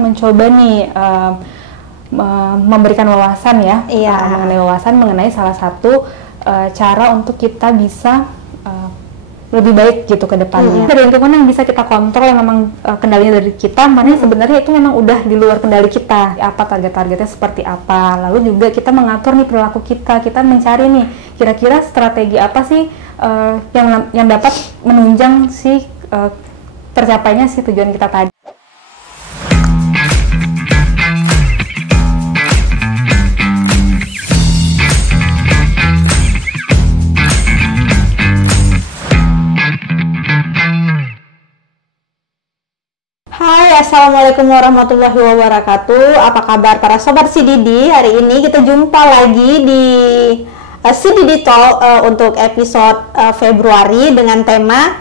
Mencoba nih memberikan wawasan ya, mengenai salah satu cara untuk kita bisa lebih baik gitu ke depannya. Dari lingkungan yang bisa kita kontrol, yang memang kendalinya dari kita, mana sebenarnya itu memang udah di luar kendali kita. Apa target-targetnya seperti apa. Lalu juga kita mengatur nih perilaku kita mencari nih kira-kira strategi apa sih yang dapat menunjang si tercapainya si tujuan kita tadi. Assalamualaikum warahmatullahi wabarakatuh. Apa kabar para sobat CDD? Hari ini kita jumpa lagi di CDD Talk untuk episode Februari dengan tema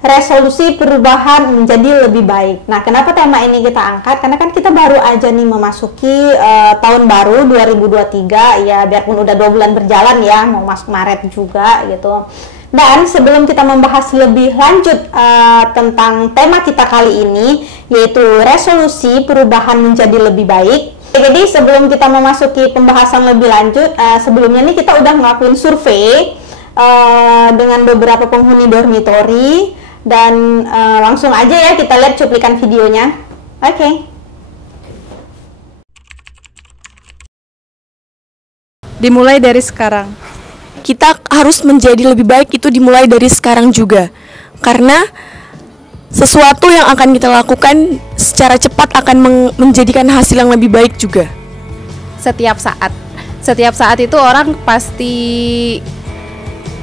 resolusi perubahan menjadi lebih baik. Nah, kenapa tema ini kita angkat? Karena kan kita baru aja nih memasuki tahun baru 2023 ya, biarpun udah 2 bulan berjalan ya, mau masuk Maret juga gitu. Dan sebelum kita membahas lebih lanjut tentang tema kita kali ini, yaitu resolusi perubahan menjadi lebih baik. Jadi sebelum kita memasuki pembahasan lebih lanjut, sebelumnya nih kita udah ngelakuin survei dengan beberapa penghuni dormitory, dan langsung aja ya kita lihat cuplikan videonya. Oke. Dimulai dari sekarang. Kita harus menjadi lebih baik itu dimulai dari sekarang juga. Karena sesuatu yang akan kita lakukan secara cepat akan menjadikan hasil yang lebih baik juga. Setiap saat itu orang pasti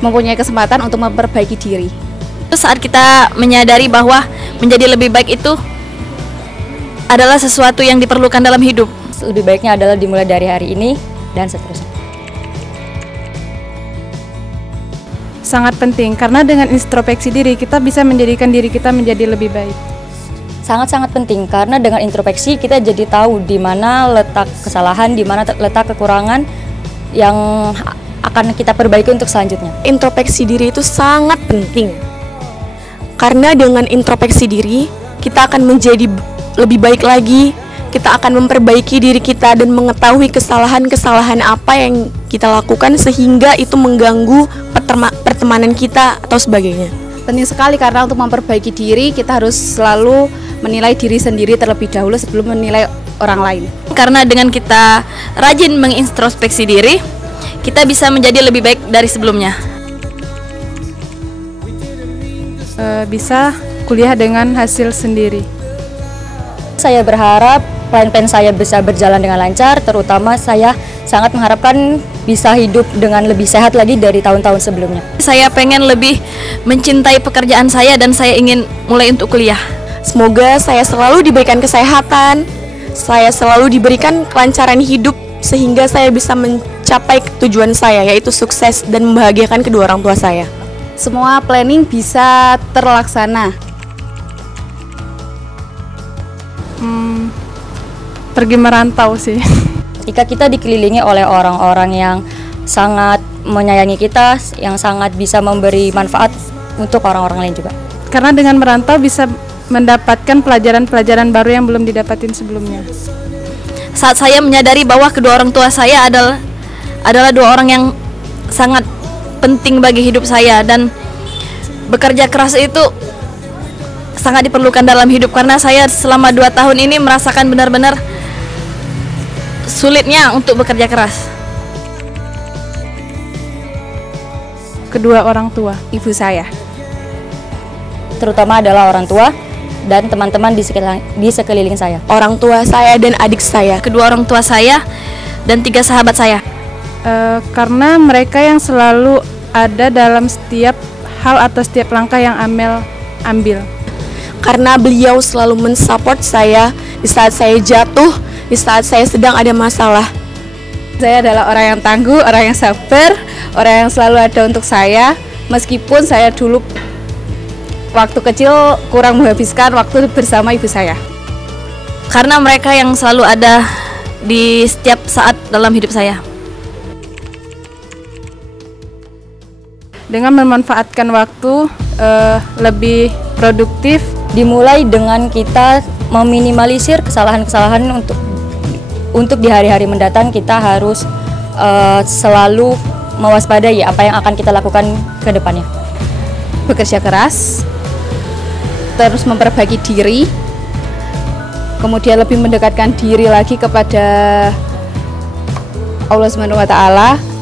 mempunyai kesempatan untuk memperbaiki diri. Saat kita menyadari bahwa menjadi lebih baik itu adalah sesuatu yang diperlukan dalam hidup. Lebih baiknya adalah dimulai dari hari ini dan seterusnya. Sangat penting, karena dengan introspeksi diri kita bisa menjadikan diri kita menjadi lebih baik. Sangat-sangat penting, karena dengan introspeksi kita jadi tahu di mana letak kesalahan, di mana letak kekurangan yang akan kita perbaiki untuk selanjutnya. Introspeksi diri itu sangat penting, karena dengan introspeksi diri kita akan menjadi lebih baik lagi. Kita akan memperbaiki diri kita dan mengetahui kesalahan-kesalahan apa yang kita lakukan sehingga itu mengganggu pertemanan kita atau sebagainya. Penting sekali karena untuk memperbaiki diri kita harus selalu menilai diri sendiri terlebih dahulu sebelum menilai orang lain. Karena dengan kita rajin mengintrospeksi diri, kita bisa menjadi lebih baik dari sebelumnya. Bisa kuliah dengan hasil sendiri. Saya berharap plan-plan saya bisa berjalan dengan lancar, terutama saya sangat mengharapkan bisa hidup dengan lebih sehat lagi dari tahun-tahun sebelumnya. Saya pengen lebih mencintai pekerjaan saya dan saya ingin mulai untuk kuliah. Semoga saya selalu diberikan kesehatan, saya selalu diberikan kelancaran hidup sehingga saya bisa mencapai tujuan saya, yaitu sukses dan membahagiakan kedua orang tua saya. Semua planning bisa terlaksana. Pergi merantau sih. Jika kita dikelilingi oleh orang-orang yang sangat menyayangi kita, yang sangat bisa memberi manfaat untuk orang-orang lain juga. Karena dengan merantau bisa mendapatkan pelajaran-pelajaran baru yang belum didapatin sebelumnya. Saat saya menyadari bahwa kedua orang tua saya adalah dua orang yang sangat penting bagi hidup saya, dan bekerja keras itu sangat diperlukan dalam hidup, karena saya selama 2 tahun ini merasakan benar-benar sulitnya untuk bekerja keras. Kedua orang tua, ibu saya, terutama adalah orang tua dan teman-teman di sekeliling saya. Orang tua saya dan adik saya. Kedua orang tua saya dan 3 sahabat saya. Karena mereka yang selalu ada dalam setiap hal atau setiap langkah yang Amel ambil. Karena beliau selalu mensupport saya di saat saya jatuh, di saat saya sedang ada masalah. Saya adalah orang yang tangguh, orang yang sabar, orang yang selalu ada untuk saya. Meskipun saya dulu waktu kecil kurang menghabiskan waktu bersama ibu saya. Karena mereka yang selalu ada di setiap saat dalam hidup saya. Dengan memanfaatkan waktu lebih produktif. Dimulai dengan kita meminimalisir kesalahan-kesalahan untuk di hari-hari mendatang. Kita harus selalu mewaspadai apa yang akan kita lakukan ke depannya. Bekerja keras, terus memperbaiki diri, kemudian lebih mendekatkan diri lagi kepada Allah SWT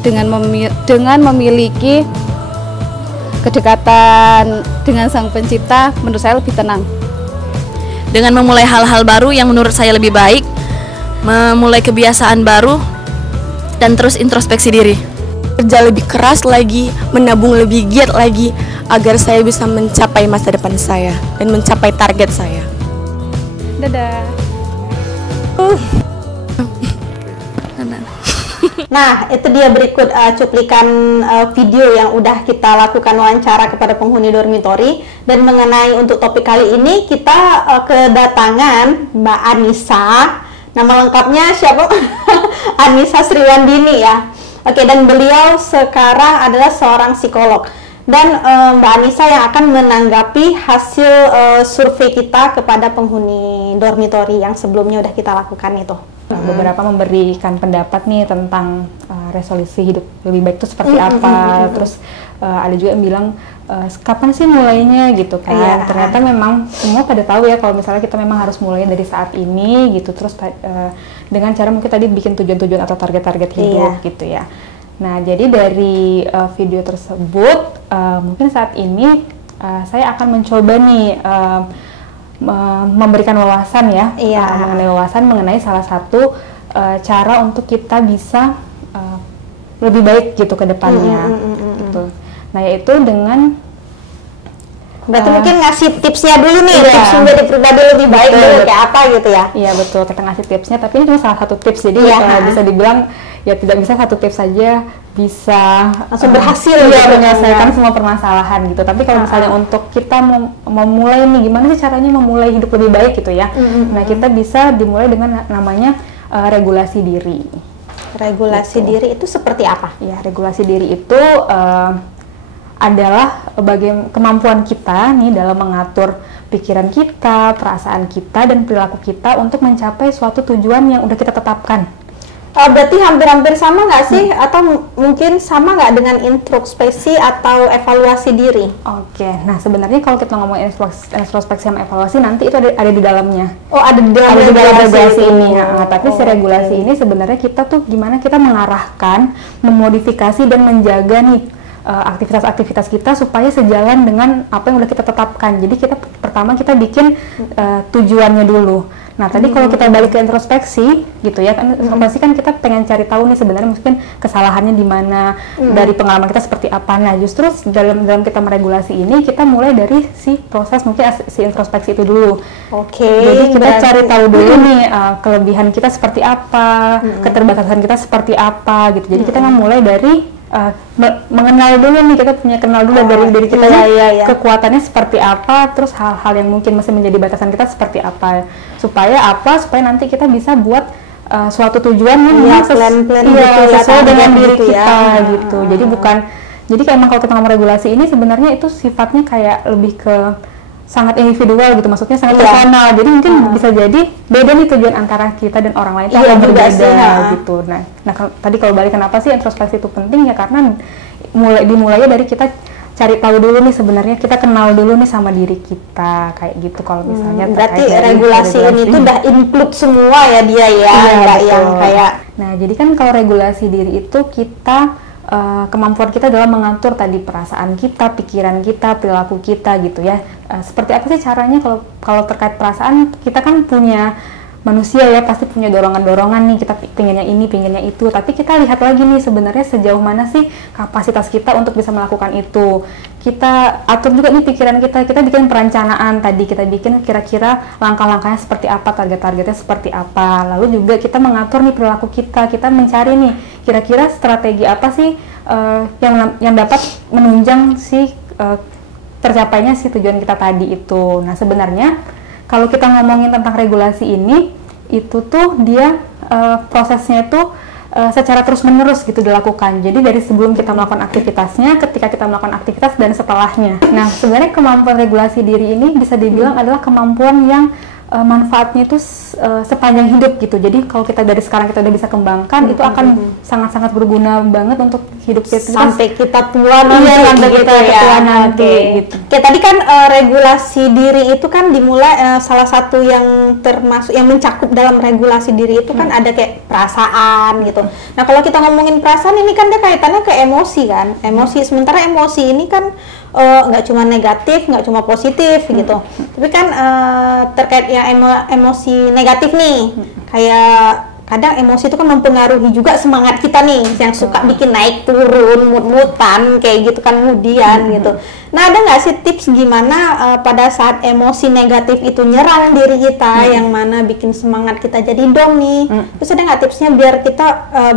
dengan memiliki kedekatan dengan Sang Pencipta. Menurut saya lebih tenang. Dengan memulai hal-hal baru yang menurut saya lebih baik, memulai kebiasaan baru, dan terus introspeksi diri. Kerja lebih keras lagi, menabung lebih giat lagi, agar saya bisa mencapai masa depan saya dan mencapai target saya. Dadah. Nah, itu dia berikut cuplikan video yang udah kita lakukan wawancara kepada penghuni dormitori. Dan mengenai untuk topik kali ini, kita kedatangan Mbak Anissa. Nama lengkapnya siapa? Anissa Sriwandini ya. Oke, dan beliau sekarang adalah seorang psikolog. Dan Mbak Anissa yang akan menanggapi hasil survei kita kepada penghuni dormitori yang sebelumnya udah kita lakukan itu. Beberapa memberikan pendapat nih tentang resolusi hidup lebih baik itu seperti apa. Terus ada juga yang bilang kapan sih mulainya gitu kan. Ternyata memang semua pada tahu ya kalau misalnya kita memang harus mulai dari saat ini gitu. Terus dengan cara mungkin tadi bikin tujuan-tujuan atau target-target hidup gitu ya. Nah, jadi dari video tersebut mungkin saat ini saya akan mencoba nih memberikan wawasan ya, mengenai wawasan mengenai salah satu cara untuk kita bisa lebih baik gitu ke depannya. Gitu. Nah, yaitu dengan berarti mungkin ngasih tipsnya dulu nih, tips menjadi pribadi lebih baik dulu kayak apa gitu ya. Iya betul, kita ngasih tipsnya, tapi ini cuma salah satu tips, jadi bisa dibilang ya tidak bisa satu tips saja bisa langsung berhasil menyelesaikan semua permasalahan gitu. Tapi kalau misalnya untuk kita memulai nih, gimana sih caranya memulai hidup lebih baik gitu ya. Nah, kita bisa dimulai dengan namanya regulasi diri. Regulasi diri itu seperti apa? Ya, regulasi diri itu adalah kemampuan kita nih dalam mengatur pikiran kita, perasaan kita, dan perilaku kita untuk mencapai suatu tujuan yang udah kita tetapkan. Berarti hampir-hampir sama nggak sih? Atau mungkin sama nggak dengan introspeksi atau evaluasi diri? Oke, nah sebenarnya kalau kita ngomong introspeksi sama evaluasi, nanti itu ada di dalamnya. Oh, ada di dalam regulasi ini. Tapi si regulasi ini sebenarnya kita tuh gimana kita mengarahkan, memodifikasi, dan menjaga nih aktivitas-aktivitas kita supaya sejalan dengan apa yang udah kita tetapkan. Jadi pertama kita bikin tujuannya dulu. Nah, tadi kalau kita balik ke introspeksi gitu ya, kan introspeksi kan kita pengen cari tahu nih sebenarnya mungkin kesalahannya di mana, dari pengalaman kita seperti apa. Nah, justru dalam kita meregulasi ini kita mulai dari si proses mungkin si introspeksi itu dulu. Jadi kita cari tahu dulu nih kelebihan kita seperti apa, keterbatasan kita seperti apa gitu. Jadi kita mulai dari mengenal dulu nih, kita punya kenal dulu dari diri kita kekuatannya seperti apa, terus hal-hal yang mungkin masih menjadi batasan kita seperti apa, supaya nanti kita bisa buat suatu tujuan yang sesuai dengan diri kita gitu. Jadi emang kalau kita ngomong regulasi ini sebenarnya itu sifatnya kayak lebih ke sangat individual gitu, maksudnya sangat personal. Jadi mungkin bisa jadi beda nih tujuan antara kita dan orang lain, yang berbeda gitu. Nah tadi kalau balik kenapa sih introspeksi itu penting ya, karena dimulainya dari kita cari tahu dulu nih sebenarnya, kita kenal dulu nih sama diri kita kayak gitu. Kalau misalnya berarti regulasi ini tuh udah include semua ya dia ya, enggak yang kayak. Nah, jadi kan kalau regulasi diri itu kita kemampuan kita dalam mengatur tadi perasaan kita, pikiran kita, perilaku kita gitu ya. Seperti apa sih caranya? Kalau terkait perasaan, kita kan punya manusia ya, pasti punya dorongan-dorongan nih, kita pinginnya ini, pinginnya itu. Tapi kita lihat lagi nih sebenarnya sejauh mana sih kapasitas kita untuk bisa melakukan itu. Kita atur juga nih pikiran kita bikin perencanaan tadi, kita bikin kira-kira langkah-langkahnya seperti apa, target-targetnya seperti apa. Lalu juga kita mengatur nih perilaku kita mencari nih kira-kira strategi apa sih yang dapat menunjang si tercapainya si tujuan kita tadi itu. Nah, sebenarnya kalau kita ngomongin tentang regulasi ini, itu tuh dia prosesnya itu secara terus-menerus gitu dilakukan. Jadi dari sebelum kita melakukan aktivitasnya, ketika kita melakukan aktivitas, dan setelahnya. Nah, sebenarnya kemampuan regulasi diri ini bisa dibilang adalah kemampuan yang manfaatnya itu sepanjang hidup gitu. Jadi kalau kita dari sekarang kita udah bisa kembangkan, itu akan sangat-sangat berguna banget untuk hidup kita sampai kita tua nanti, sampai gitu kita ya. tua nanti gitu. Oke, tadi kan regulasi diri itu kan dimulai, salah satu yang termasuk yang mencakup dalam regulasi diri itu kan ada kayak perasaan gitu. Nah, kalau kita ngomongin perasaan ini kan dia kaitannya ke emosi kan, emosi. Sementara emosi ini kan nggak cuma negatif, nggak cuma positif gitu. Tapi kan terkait ya emosi negatif nih, kayak kadang emosi itu kan mempengaruhi juga semangat kita nih, yang suka bikin naik turun, mood-moodan kayak gitu kan, kemudian gitu. Nah, ada nggak sih tips gimana pada saat emosi negatif itu nyerang diri kita, yang mana bikin semangat kita jadi down nih? Terus ada nggak tipsnya biar kita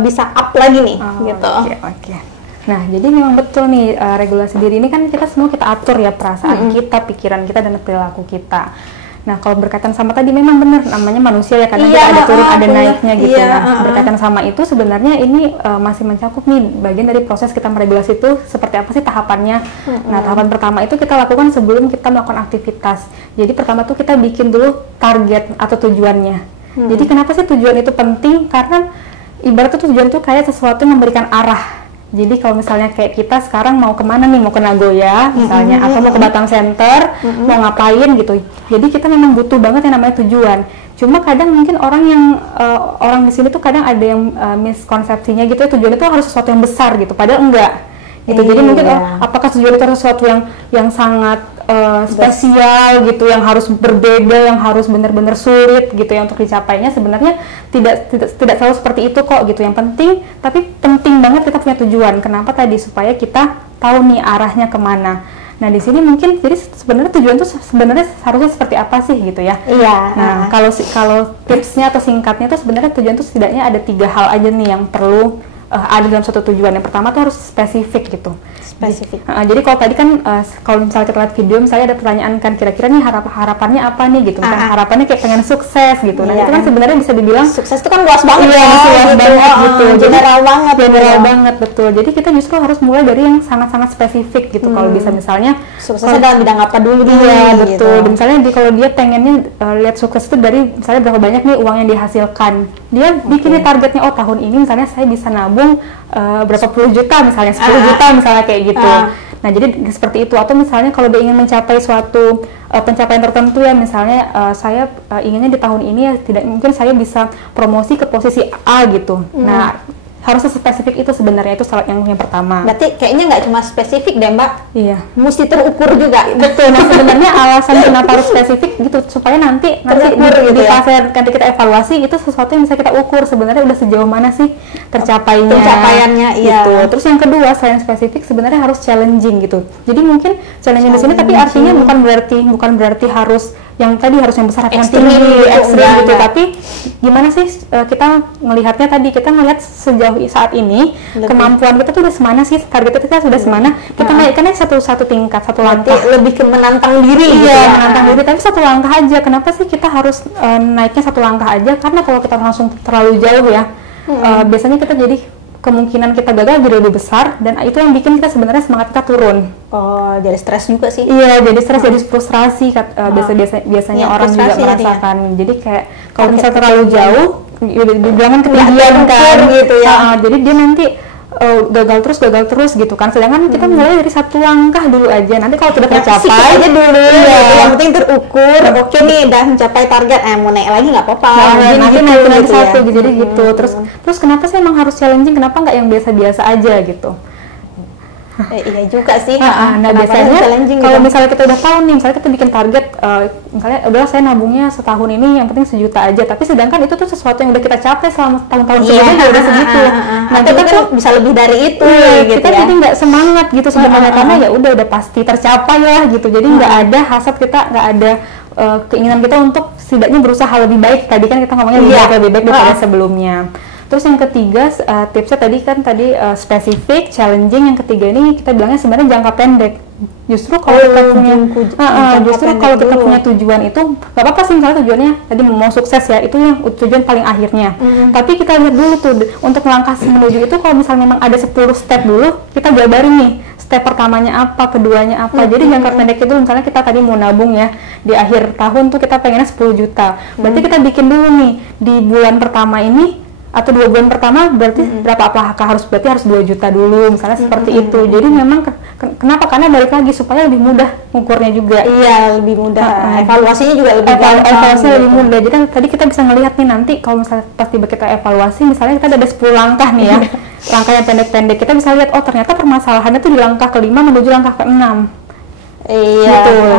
bisa up lagi nih, gitu? Oke. Nah, jadi memang betul nih, regulasi diri ini kan kita semua kita atur ya, perasaan kita, pikiran kita, dan perilaku kita. Nah, kalau berkaitan sama tadi memang benar, namanya manusia ya, kadang kita ada turun, ada naiknya gitu. Nah, berkaitan sama itu sebenarnya ini masih mencakup nih bagian dari proses kita meregulasi itu seperti apa sih tahapannya. Nah, tahapan pertama itu kita lakukan sebelum kita melakukan aktivitas. Jadi pertama tuh kita bikin dulu target atau tujuannya. Jadi kenapa sih tujuan itu penting? Karena ibaratnya tujuan itu kayak sesuatu yang memberikan arah. Jadi kalau misalnya kayak kita sekarang mau kemana nih, mau ke Nagoya misalnya, atau mau ke Batam Center, mau ngapain gitu. Jadi kita memang butuh banget yang namanya tujuan. Cuma kadang mungkin orang di sini tuh kadang ada yang miskonsepsinya gitu, tujuan itu harus sesuatu yang besar gitu, padahal enggak. Gitu. Jadi mungkin apakah tujuan itu harus sesuatu yang sangat spesial gitu, yang harus berbeda, yang harus benar-benar sulit gitu ya untuk dicapainya? Sebenarnya tidak selalu seperti itu kok gitu. Yang penting, tapi penting banget kita punya tujuan. Kenapa tadi? Supaya kita tahu nih arahnya kemana. Nah, di sini mungkin jadi sebenarnya tujuan itu sebenarnya harusnya seperti apa sih gitu ya? Iya. Nah, kalau tipsnya atau singkatnya itu sebenarnya tujuan itu setidaknya ada 3 hal aja nih yang perlu ada dalam suatu tujuan. Yang pertama tuh harus spesifik gitu. Spesifik. Jadi kalau tadi kan kalau misalnya kita lihat video, misalnya ada pertanyaan kan, kira-kira nih harapannya apa nih gitu. Harapannya kayak pengen sukses gitu. Nah, itu kan sebenarnya bisa dibilang sukses itu kan luas banget ya, luas banget gitu. General banget betul. Jadi kita justru harus mulai dari yang sangat-sangat spesifik gitu. Kalau bisa misalnya suksesnya dalam bidang apa dulu nih? Iya, betul. Gitu. Misalnya kalau dia pengennya lihat sukses itu dari misalnya berapa banyak nih uang yang dihasilkan. Dia bikin targetnya, oh tahun ini misalnya saya bisa nabung berapa puluh juta misalnya, 10 juta misalnya kayak gitu. Nah, jadi seperti itu. Atau misalnya kalau dia ingin mencapai suatu pencapaian tertentu ya, misalnya saya inginnya di tahun ini ya tidak mungkin saya bisa promosi ke posisi A gitu. Nah, harusnya spesifik itu sebenarnya, itu yang pertama. Berarti kayaknya nggak cuma spesifik deh, Mbak. Iya. Mesti terukur juga. Betul. Nah, sebenarnya alasan kenapa harus spesifik gitu, supaya nanti di fase nanti kita evaluasi itu sesuatu yang bisa kita ukur sebenarnya udah sejauh mana sih pencapaiannya iya. Gitu. Terus yang kedua, selain spesifik sebenarnya harus challenging gitu. Jadi mungkin challenging di sini tapi artinya bukan berarti harus yang tadi harus yang besar, yang tinggi, ekstrim gitu. Tapi gimana sih kita melihatnya tadi, kita ngelihat sejauh saat ini kemampuan kita tuh udah semana sih, target kita sudah semana, kita naikkannya satu tingkat, satu langkah. Lebih ke menantang diri gitu ya. Menantang diri, tapi satu langkah aja. Kenapa sih kita harus naiknya satu langkah aja? Karena kalau kita langsung terlalu jauh ya, biasanya kita jadi kemungkinan kita gagal jadi lebih besar, dan itu yang bikin kita sebenarnya semangat kita turun. Oh, jadi stres juga sih. Iya, jadi stres, jadi frustrasi. Biasanya orang juga merasakan. Jadi kayak kalau misalnya terlalu jauh, dibilangkan ketinggian kan gitu ya. Jadi dia nanti gagal terus gitu kan. Sedangkan kita mulai dari satu langkah dulu aja. Nanti kalau sudah tercapai aja dulu. Yang penting terukur. Oke nih, udah mencapai target. Mau naik lagi nggak apa-apa. Nanti naik satu. Jadi gitu. Terus kenapa sih emang harus challenging? Kenapa nggak yang biasa-biasa aja gitu? Iya juga sih. Nah, biasanya kalau misalnya kita udah tahu nih, misalnya kita bikin target, misalnya udahlah saya nabungnya setahun ini yang penting 1 juta aja, tapi sedangkan itu tuh sesuatu yang udah kita capai selama tahun-tahun sebelumnya udah segitu. Nah, kita tuh bisa lebih dari itu gitu kita ya. jadi nggak semangat gitu sebenarnya, karena ya udah pasti tercapai lah gitu. Jadi nggak ada hasrat kita, nggak ada keinginan kita untuk setidaknya berusaha lebih baik. Tadi kan kita ngomongnya lebih baik daripada sebelumnya. Terus yang ketiga, tipsnya tadi spesifik, challenging. Yang ketiga ini kita bilangnya sebenarnya jangka pendek. Justru kalau kita punya punya tujuan itu nggak apa-apa sih, misalnya tujuannya tadi mau sukses ya, itu yang tujuan paling akhirnya. Tapi kita lihat dulu tuh untuk langkah menuju itu, kalau misalnya memang ada 10 step dulu, kita jabarin nih step pertamanya apa, keduanya apa. Jadi jangka pendek itu misalnya kita tadi mau nabung ya, di akhir tahun tuh kita pengennya 10 juta. Berarti kita bikin dulu nih di bulan pertama ini atau 2 bulan pertama berarti berapa, apakah harus 2 juta dulu misalnya seperti itu. Jadi memang kenapa? Karena balik lagi supaya lebih mudah ngukurnya juga. Iya, lebih mudah. Evaluasinya juga lebih gampang. Evaluasinya lebih mudah. Jadi kan tadi kita bisa melihat nih nanti kalau misalnya pas tiba kita evaluasi, misalnya kita ada 10 langkah nih ya. Langkah yang pendek-pendek, kita bisa lihat oh ternyata permasalahannya tuh di langkah ke-5 menuju langkah ke-6. Iya. Betul.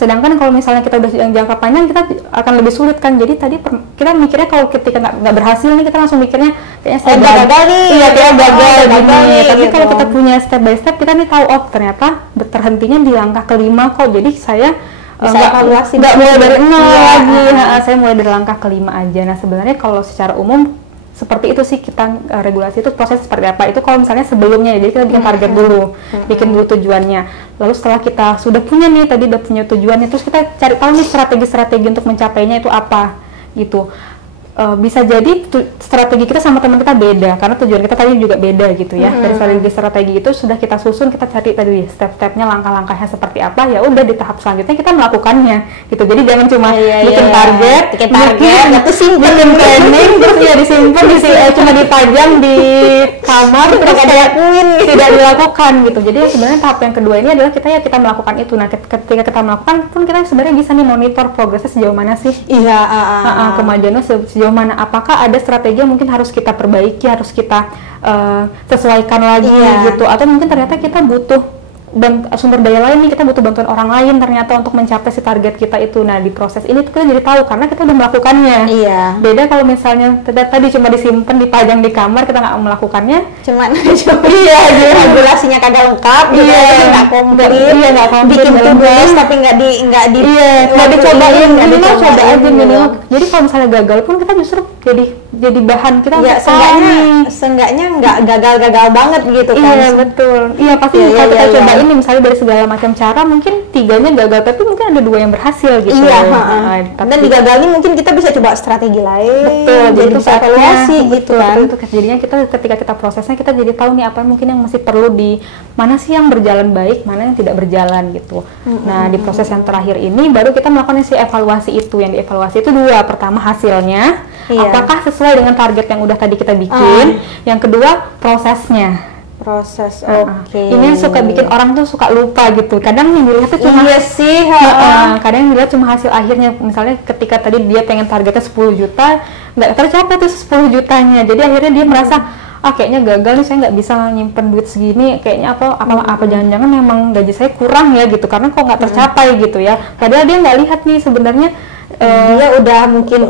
Sedangkan kalau misalnya kita udah yang jangka panjang, kita akan lebih sulit kan. Jadi tadi kita mikirnya kalau ketika nggak berhasil nih, kita langsung mikirnya kayaknya saya gagal nih. Iya, kayak gagal nih. Tapi gitu. kalau kita punya step by step, kita nih tahu oh ternyata terhentinya di langkah ke-5 kok. Jadi saya nggak mulai dari nol lagi. Saya mulai dari langkah ke-5 aja. Nah sebenarnya kalau secara umum seperti itu sih kita regulasi itu proses seperti apa itu kalau misalnya sebelumnya ya. Jadi kita bikin target dulu, bikin dulu tujuannya, lalu setelah kita sudah punya nih tadi udah punya tujuannya, terus kita cari tahu nih strategi untuk mencapainya itu apa gitu. Bisa jadi strategi kita sama teman kita beda karena tujuan kita tadi juga beda gitu ya. Dari strategi itu sudah kita susun, kita cari tadi step-stepnya, langkah-langkahnya seperti apa, ya udah di tahap selanjutnya kita melakukannya gitu. Jadi jangan cuma bikin target, itu simpen, bikin planning terus ya disimpan cuma dipajang di kamar terus tidak dilakukan gitu. Jadi sebenarnya tahap yang kedua ini adalah kita melakukan itu. Nah ketika kita melakukan pun kita sebenarnya bisa nih monitor progresnya sejauh mana sih. Kemajuannya sejauh mana, apakah ada strategi yang mungkin harus kita perbaiki, harus kita sesuaikan lagi gitu, atau mungkin ternyata kita butuh sumber daya lain nih, kita butuh bantuan orang lain ternyata untuk mencapai si target kita itu. Nah di proses ini tuh kita jadi tahu karena kita udah melakukannya. Beda kalau misalnya tadi cuma disimpan dipajang di kamar, kita nggak melakukannya, regulasinya kagak lengkap, nggak komplit, bikin tugas tapi nggak dicobain, minimal coba aja minimal. Jadi kalau misalnya gagal pun kita justru jadi bahan kita seenggaknya nggak gagal banget gitu kan. Iya betul. Iya pasti kalau kita coba ini misalnya dari segala macam cara mungkin 3-nya gagal tapi mungkin ada 2 yang berhasil gitu. Dan di gagal ini mungkin kita bisa coba strategi lain. Betul. Jadi bisa evaluasi gitu kan. Jadinya kita ketika kita prosesnya kita jadi tahu nih apa mungkin yang masih perlu di mana sih yang berjalan baik, mana yang tidak berjalan gitu. Nah di proses yang terakhir ini baru kita melakukan si evaluasi itu. Yang dievaluasi itu 2, pertama hasilnya, apakah sesuai dengan target yang udah tadi kita bikin. Yang kedua prosesnya. Ini yang suka bikin orang tuh suka lupa gitu. Kadang yang dilihat tuh cuma kadang yang dilihat cuma hasil akhirnya. Misalnya ketika tadi dia pengen targetnya 10 juta, nggak tercapai tuh 10 jutanya. Jadi akhirnya dia merasa kayaknya gagal nih, saya nggak bisa nyimpen duit segini, kayaknya apa jangan-jangan memang gaji saya kurang ya gitu, karena kok nggak tercapai gitu ya. Padahal dia nggak lihat nih sebenarnya dia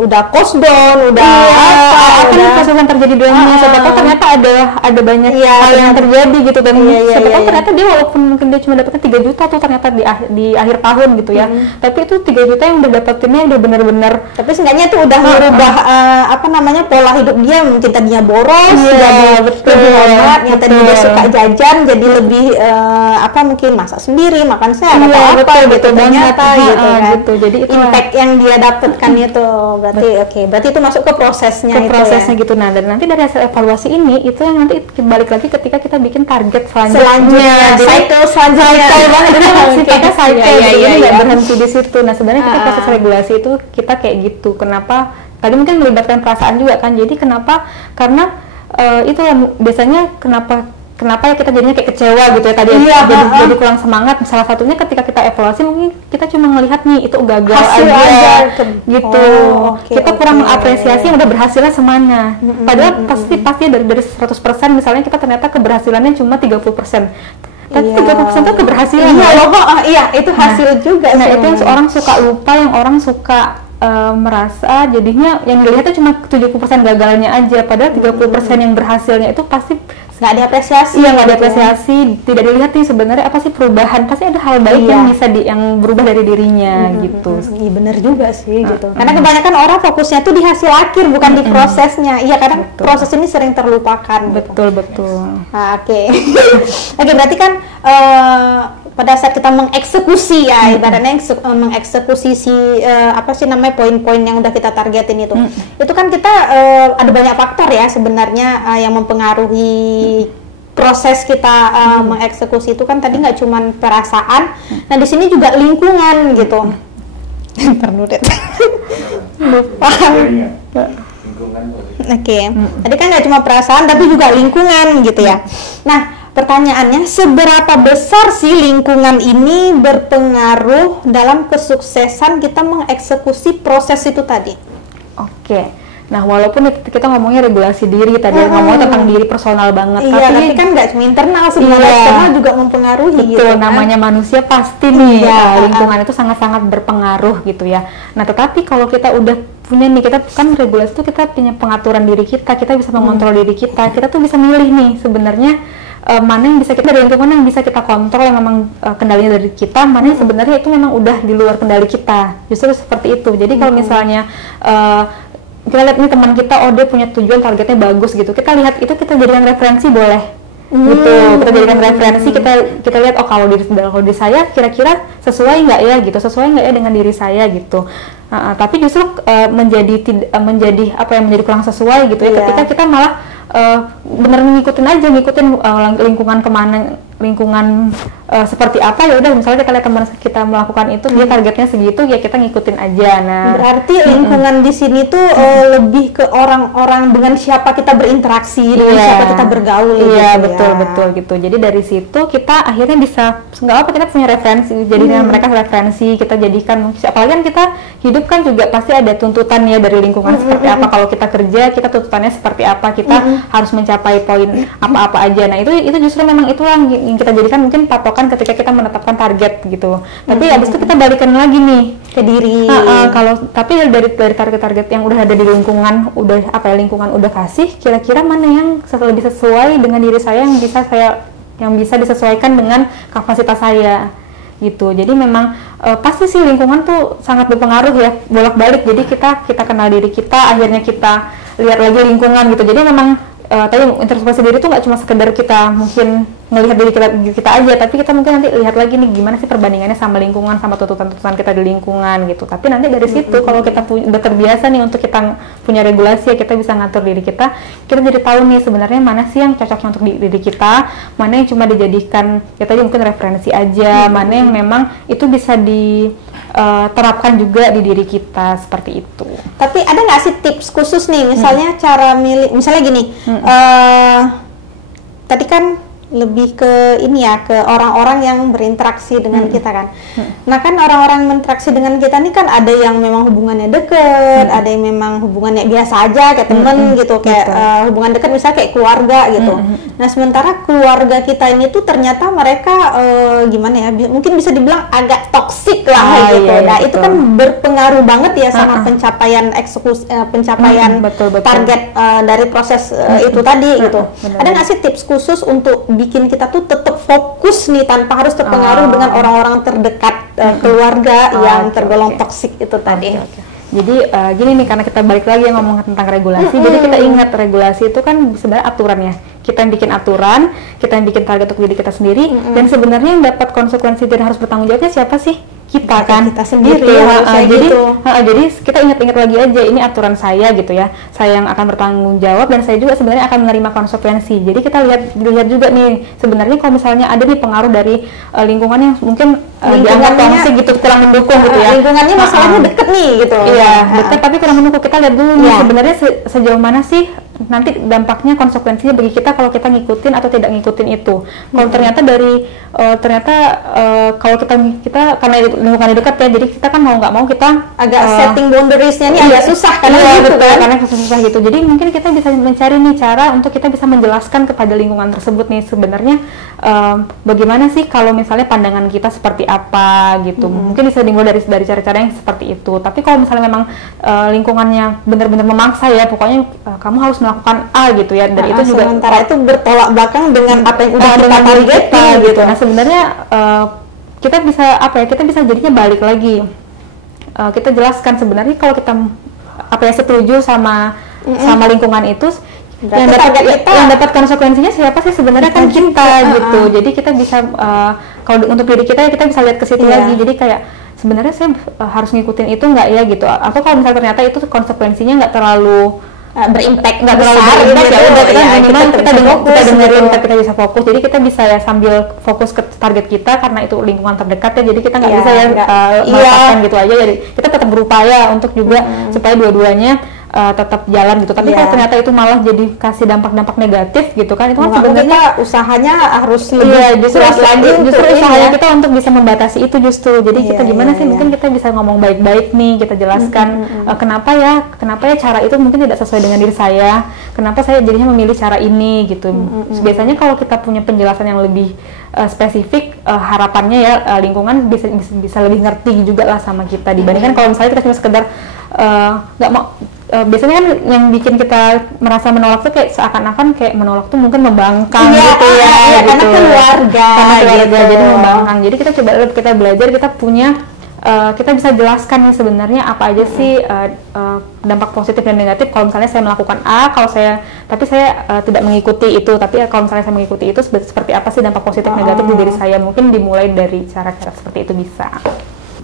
udah cost down, apa nih proses yang terjadi dengan siapa tahu ternyata ada banyak hal yang terjadi gitu, dan siapa tahu ternyata dia walaupun mungkin dia cuma dapatnya 3 juta tuh ternyata di akhir tahun gitu ya, tapi itu 3 juta yang udah dapetinnya udah benar-benar, tapi seenggaknya itu udah merubah pola hidup dia. Mungkin tadinya boros jadi lebih hemat, yang tadinya suka jajan jadi lebih mungkin masak sendiri, makan sehat atau apa gitu ternyata gitu kan. Jadi impact yang dia dapatkan itu berarti itu masuk ke prosesnya gitu. Nah dan nanti dari hasil evaluasi ini itu yang nanti balik lagi ketika kita bikin target selanjutnya. Cycle banget ini nggak berhenti di situ. Nah sebenarnya kita proses regulasi itu kita kayak gitu. Kenapa tadi mungkin melibatkan perasaan juga kan, jadi kenapa, karena itu yang biasanya kenapa ya kita jadinya kayak kecewa gitu ya tadi, jadi kurang semangat. Salah satunya ketika kita evaluasi mungkin kita cuma melihat nih itu gagal aja gitu. Kita kurang mengapresiasi yang udah berhasilnya semana. Padahal pasti dari 100% misalnya kita ternyata keberhasilannya cuma 30%. Tapi 30% itu keberhasilan. Itu hasil juga. Nah itu yang orang suka lupa, yang orang suka merasa jadinya yang dilihatnya cuma 70% gagalnya aja, padahal 30% yang berhasilnya itu pasti nggak diapresiasi. Nggak diapresiasi, tidak dilihat nih sebenarnya apa sih perubahan, pasti ada hal baik yang bisa yang berubah dari dirinya gitu. Iya benar juga sih gitu. Karena kebanyakan orang fokusnya tuh di hasil akhir bukan di prosesnya. Iya kadang proses ini sering terlupakan. Betul. Oke, berarti kan pada saat kita mengeksekusi ya, ibaratnya mengeksekusi apa sih namanya poin-poin yang udah kita targetin itu kan kita ada banyak faktor ya sebenarnya yang mempengaruhi proses kita mengeksekusi itu kan. Tadi nggak cuma perasaan, nah di sini juga lingkungan gitu. Perlu deh. Lupa. Oke. Tadi kan nggak cuma perasaan tapi juga lingkungan gitu ya. Nah, pertanyaannya, seberapa besar sih lingkungan ini berpengaruh dalam kesuksesan kita mengeksekusi proses itu tadi? Oke. Nah, walaupun kita ngomongnya regulasi diri tadi, ngomongnya tentang diri personal banget, iya, tapi kan nggak cuma internal, sebenarnya eksternal juga mempengaruhi. Betul, gitu kan? Namanya manusia pasti nih, lingkungan itu sangat-sangat berpengaruh gitu ya. Nah, tetapi kalau kita udah punya nih, kita kan regulasi itu kita punya pengaturan diri kita bisa mengontrol diri kita tuh bisa milih nih sebenarnya mana yang bisa kita, dari lingkungan yang bisa kita kontrol yang memang kendalinya dari kita, mana yang sebenarnya itu memang udah di luar kendali kita. Justru seperti itu. Jadi kalau misalnya kita lihat nih teman kita, oh dia punya tujuan, targetnya bagus gitu, kita lihat itu, kita jadikan referensi boleh gitu, kita jadikan referensi, kita lihat oh kalau diri saya kira-kira sesuai nggak ya gitu, sesuai nggak ya dengan diri saya gitu. Tapi justru menjadi kurang sesuai gitu ya, ketika kita malah bener ngikutin lingkungan kemana, lingkungan seperti apa, ya udah misalnya kita lihat teman kita melakukan itu, dia targetnya segitu, ya kita ngikutin aja. Nah, berarti lingkungan di sini tuh lebih ke orang-orang dengan siapa kita berinteraksi, dengan siapa kita bergaul. Iya, gitu, betul gitu. Jadi dari situ kita akhirnya bisa, nggak apa, kita punya referensi, jadi mereka referensi, kita jadikan, apalagi kan kita hidup kan juga pasti ada tuntutan ya dari lingkungan seperti apa. Kalau kita kerja, kita tuntutannya seperti apa, kita harus mencapai poin apa-apa aja. Nah, itu justru memang itulah yang kita jadikan mungkin patokan ketika kita menetapkan target gitu. Tapi habis itu kita balikan lagi nih ke diri. Tapi dari target-target yang udah ada di lingkungan, lingkungan udah kasih, kira-kira mana yang lebih sesuai dengan diri saya, yang bisa disesuaikan dengan kapasitas saya gitu. Jadi memang pasti sih lingkungan tuh sangat berpengaruh ya, bolak-balik. Jadi kita kenal diri kita, akhirnya kita lihat lagi lingkungan gitu. Jadi memang tadi introspeksi diri itu nggak cuma sekedar kita mungkin ngelihat diri kita aja, tapi kita mungkin nanti lihat lagi nih gimana sih perbandingannya sama lingkungan, sama tuntutan-tuntutan kita di lingkungan gitu. Tapi nanti dari situ kalau kita udah terbiasa nih untuk kita punya regulasi ya, kita bisa ngatur diri kita jadi tahu nih sebenarnya mana sih yang cocoknya untuk diri kita, mana yang cuma dijadikan kita aja mungkin referensi aja, mana yang memang itu bisa terapkan juga di diri kita, seperti itu. Tapi ada nggak sih tips khusus nih, misalnya cara milih, misalnya gini, tadi kan lebih ke ini ya, ke orang-orang yang berinteraksi dengan kita kan. Nah kan orang-orang berinteraksi dengan kita ini kan ada yang memang hubungannya deket, ada yang memang hubungannya biasa aja kayak temen gitu, kayak hubungan deket misalnya kayak keluarga gitu. Nah sementara keluarga kita ini tuh ternyata mereka gimana ya, mungkin bisa dibilang agak toksik lah gitu. Nah itu kan berpengaruh banget ya sama pencapaian eksekusi, pencapaian target dari proses itu tadi gitu. Ada nggak sih tips khusus untuk bikin kita tuh tetap fokus nih tanpa harus terpengaruh dengan orang-orang terdekat keluarga yang tergolong toksik itu tadi? Jadi gini nih, karena kita balik lagi ngomong tentang regulasi, jadi kita ingat regulasi itu kan sebenarnya aturan ya. Kita yang bikin aturan, kita yang bikin target untuk diri kita sendiri, dan sebenarnya yang dapat konsekuensi dan harus bertanggung jawabnya siapa sih? Kita kan, kita sendiri gitu. Gitu. Jadi kita ingat-ingat lagi aja, ini aturan saya gitu ya, saya yang akan bertanggung jawab dan saya juga sebenarnya akan menerima konsekuensi. Jadi kita lihat juga nih, sebenarnya kalau misalnya ada nih pengaruh dari lingkungan yang mungkin dianggap toksik gitu, kurang mendukung gitu ya, lingkungannya masalahnya deket nih gitu. Iya, deket tapi kurang mendukung. Kita lihat dulu nih sebenarnya sejauh mana sih nanti dampaknya, konsekuensinya bagi kita kalau kita ngikutin atau tidak ngikutin itu. Kalau ternyata kalau kita karena lingkungannya dekat ya, jadi kita kan mau nggak mau kita agak setting boundariesnya nih agak susah karena gitu kan, karena susah gitu. Jadi mungkin kita bisa mencari nih cara untuk kita bisa menjelaskan kepada lingkungan tersebut nih sebenarnya bagaimana sih kalau misalnya pandangan kita seperti apa gitu. Mungkin bisa dimulai dari cara-cara yang seperti itu. Tapi kalau misalnya memang lingkungannya benar-benar memaksa ya, pokoknya kamu harus melakukan A gitu ya, dan itu juga sementara itu bertolak belakang dengan apa yang udah kita targetin gitu. Nah sebenarnya kita bisa jadinya balik lagi, kita jelaskan sebenarnya kalau kita setuju sama lingkungan itu, yang dapat konsekuensinya siapa sih sebenarnya, kan kita gitu. Jadi kita bisa kalau untuk diri kita ya kita bisa lihat ke situ lagi. Jadi kayak sebenarnya saya harus ngikutin itu nggak ya gitu, atau kalau misalnya ternyata itu konsekuensinya nggak terlalu berimpact, nggak terlalu besar berimpact, gitu, ya udah kita ya, minimal kita dengerin gitu. tapi kita bisa fokus, jadi kita bisa ya sambil fokus ke target kita karena itu lingkungan terdekat ya, jadi kita nggak bisa ya melepaskan gitu aja, jadi kita tetap berupaya untuk juga supaya dua-duanya tetap jalan gitu. Tapi kalau ternyata itu malah jadi kasih dampak-dampak negatif gitu kan, itu kan sebenarnya usahanya harus lebih justru usahanya kita untuk bisa membatasi itu justru. Jadi kita gimana sih mungkin kita bisa ngomong baik-baik nih, kita jelaskan kenapa ya cara itu mungkin tidak sesuai dengan diri saya, kenapa saya jadinya memilih cara ini gitu. Biasanya kalau kita punya penjelasan yang lebih spesifik, harapannya ya lingkungan bisa lebih ngerti juga lah sama kita, dibandingkan kalau misalnya kita cuma sekedar nggak mau. Biasanya kan yang bikin kita merasa menolak tuh kayak seakan-akan kayak menolak tuh mungkin membangkang gitu ya, gitu. Karena keluarga gitu. Jadi membangkang. Jadi kita belajar, kita punya kita bisa jelaskan nih sebenarnya apa aja sih dampak positif dan negatif kalau misalnya saya melakukan A, tapi saya tidak mengikuti itu, tapi kalau misalnya saya mengikuti itu seperti apa sih dampak positif negatif di diri saya, mungkin dimulai dari cara-cara seperti itu bisa.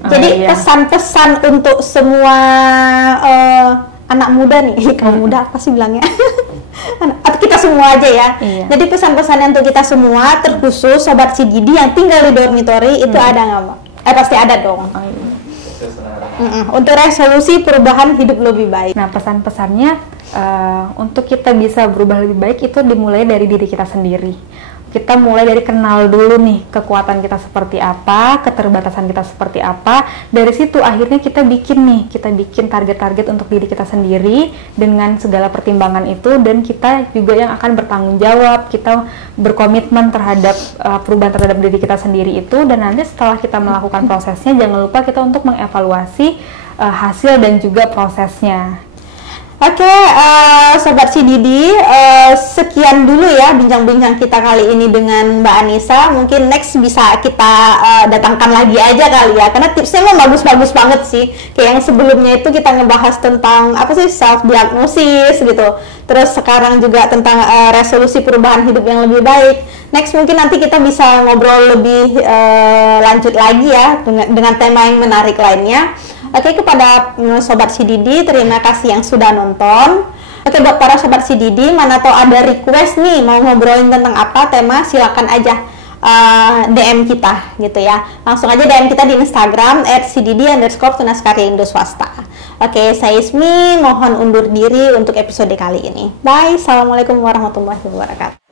Jadi pesan-pesan untuk semua anak muda nih, kaum muda apa sih bilangnya? Atau kita semua aja ya. Jadi pesan-pesannya untuk kita semua, terkhusus sobat CDD yang tinggal di dormitory itu ada nggak, Mbak? Pasti ada dong. Untuk resolusi perubahan hidup lebih baik. Nah, pesan-pesannya untuk kita bisa berubah lebih baik itu dimulai dari diri kita sendiri. Kita mulai dari kenal dulu nih kekuatan kita seperti apa, keterbatasan kita seperti apa. Dari situ akhirnya kita bikin target-target untuk diri kita sendiri dengan segala pertimbangan itu, dan kita juga yang akan bertanggung jawab, kita berkomitmen terhadap perubahan terhadap diri kita sendiri itu, dan nanti setelah kita melakukan prosesnya jangan lupa kita untuk mengevaluasi hasil dan juga prosesnya. Oke, Sobat CDD, sekian dulu ya bincang-bincang kita kali ini dengan Mbak Anissa. Mungkin next bisa kita datangkan lagi aja kali ya, karena tipsnya memang bagus-bagus banget sih. Kayak yang sebelumnya itu kita ngebahas tentang apa sih self-diagnosis gitu. Terus sekarang juga tentang resolusi perubahan hidup yang lebih baik. Next mungkin nanti kita bisa ngobrol lebih lanjut lagi ya dengan tema yang menarik lainnya. Oke, kepada Sobat CDD, terima kasih yang sudah nonton. Oke, buat para Sobat CDD, mana tahu ada request nih, mau ngobrolin tentang apa tema, silakan aja DM kita gitu ya. Langsung aja DM kita di Instagram @cdd_tunaskarya_Indo_swasta. Oke, saya Ismi, mohon undur diri untuk episode kali ini. Bye, assalamualaikum warahmatullahi wabarakatuh.